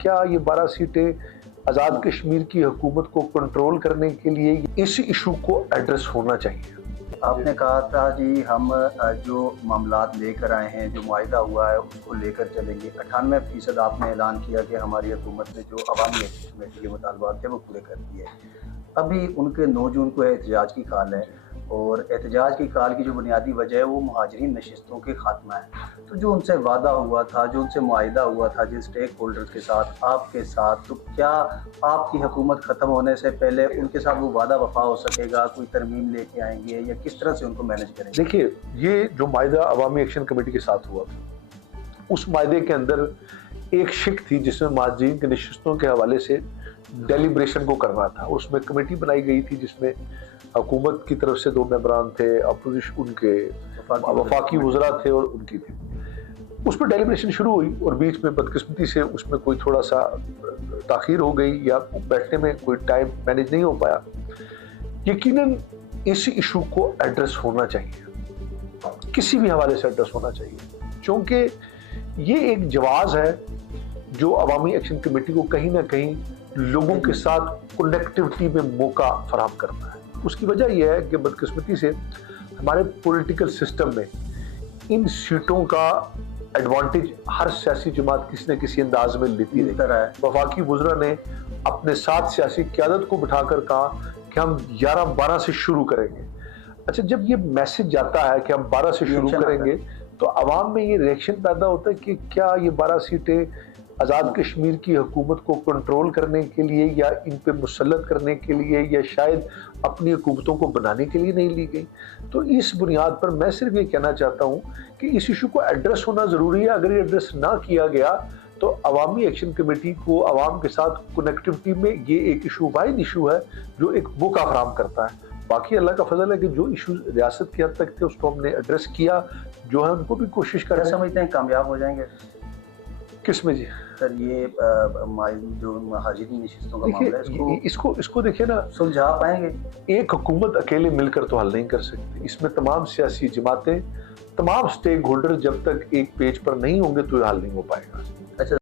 क्या ये 12 सीटें आज़ाद कश्मीर की हुकूमत को कंट्रोल करने के लिए इस इशू को एड्रेस होना चाहिए? आपने कहा था जी हम जो मामलात लेकर आए हैं, जो मुआहिदा हुआ है उसको लेकर चलेंगे। 98% आपने ऐलान किया कि हमारी हुकूमत ने जो अवामी एक्शन कमेटी के मुतालबात थे वो पूरे कर दिए। अभी उनके 9 जून को एहतजाज की कॉल है और एहतजाज की कॉल की जो बुनियादी वजह है वो मुहाजिरीन नशिस्तों के खात्मा है। तो जो उनसे वादा हुआ था, जो उनसे मुआहिदा हुआ था जिन स्टेक होल्डर्स के साथ, आपके साथ, तो क्या आपकी हुकूमत ख़त्म होने से पहले उनके साथ वो वादा वफा हो सकेगा? कोई तरमीम लेके आएंगे या किस तरह से उनको मैनेज करेंगे? देखिए, ये जो माहिदा अवामी एक्शन कमेटी के साथ हुआ था, उस माहिदे के अंदर एक शिक थी जिसमें मुहाजिरीन के नशिस्तों के हवाले से डेलिब्रेशन को करना था। उसमें कमेटी बनाई गई थी जिसमें हुकूमत की तरफ से 2 मेंबरान थे, अपोजिशन उनके वफाकी वज़रा थे और उनकी थी। उस पर डेलिब्रेशन शुरू हुई और बीच में बदकिस्मती से उसमें कोई थोड़ा सा ताख़ीर हो गई या बैठने में कोई टाइम मैनेज नहीं हो पाया। यकीनन इस इशू को एड्रेस होना चाहिए, किसी भी हवाले से एड्रेस होना चाहिए, क्योंकि ये एक जवाब है जो अवामी एक्शन कमेटी को कहीं ना कहीं लोगों के साथ कनेक्टिविटी में मौका फराहम करता है। उसकी वजह यह है कि बदकिस्मती से हमारे पॉलिटिकल सिस्टम में इन सीटों का एडवांटेज हर सियासी जमात किसी न किसी अंदाज में लेती रही है। वफाकी वज़रा ने अपने साथ सियासी क़यादत को बिठाकर कहा कि हम 11-12 से शुरू करेंगे। अच्छा, जब ये मैसेज जाता है कि हम 12 से शुरू करेंगे तो आवाम में ये रिएक्शन पैदा होता है कि क्या ये 12 सीटें आज़ाद कश्मीर की हुकूमत को कंट्रोल करने के लिए या इन पे मुसल्लत करने के लिए या शायद अपनी हुकूमतों को बनाने के लिए नहीं ली गई। तो इस बुनियाद पर मैं सिर्फ ये कहना चाहता हूँ कि इस इशू को एड्रेस होना ज़रूरी है। अगर ये एड्रेस ना किया गया तो अवामी एक्शन कमेटी को आवाम के साथ कनेक्टिविटी में ये एक इशू, वाहिद इशू है जो एक मौका फराहम करता है। बाकी अल्लाह का फजल है कि जो इशू रियासत की हद तक थे उसको हमने एड्रेस किया, जो है उनको भी कोशिश कर रहे हैं। समझते हैं कामयाब हो जाएंगे किस में जी सर? ये जो मुहाजिरीन नशिस्तों का मामला है इसको देखिए ना, सुलझा पाएंगे? एक हुकूमत अकेले मिलकर तो हल नहीं कर सकती। इसमें तमाम सियासी जमातें, तमाम स्टेक होल्डर जब तक एक पेज पर नहीं होंगे तो ये हल नहीं हो पाएगा।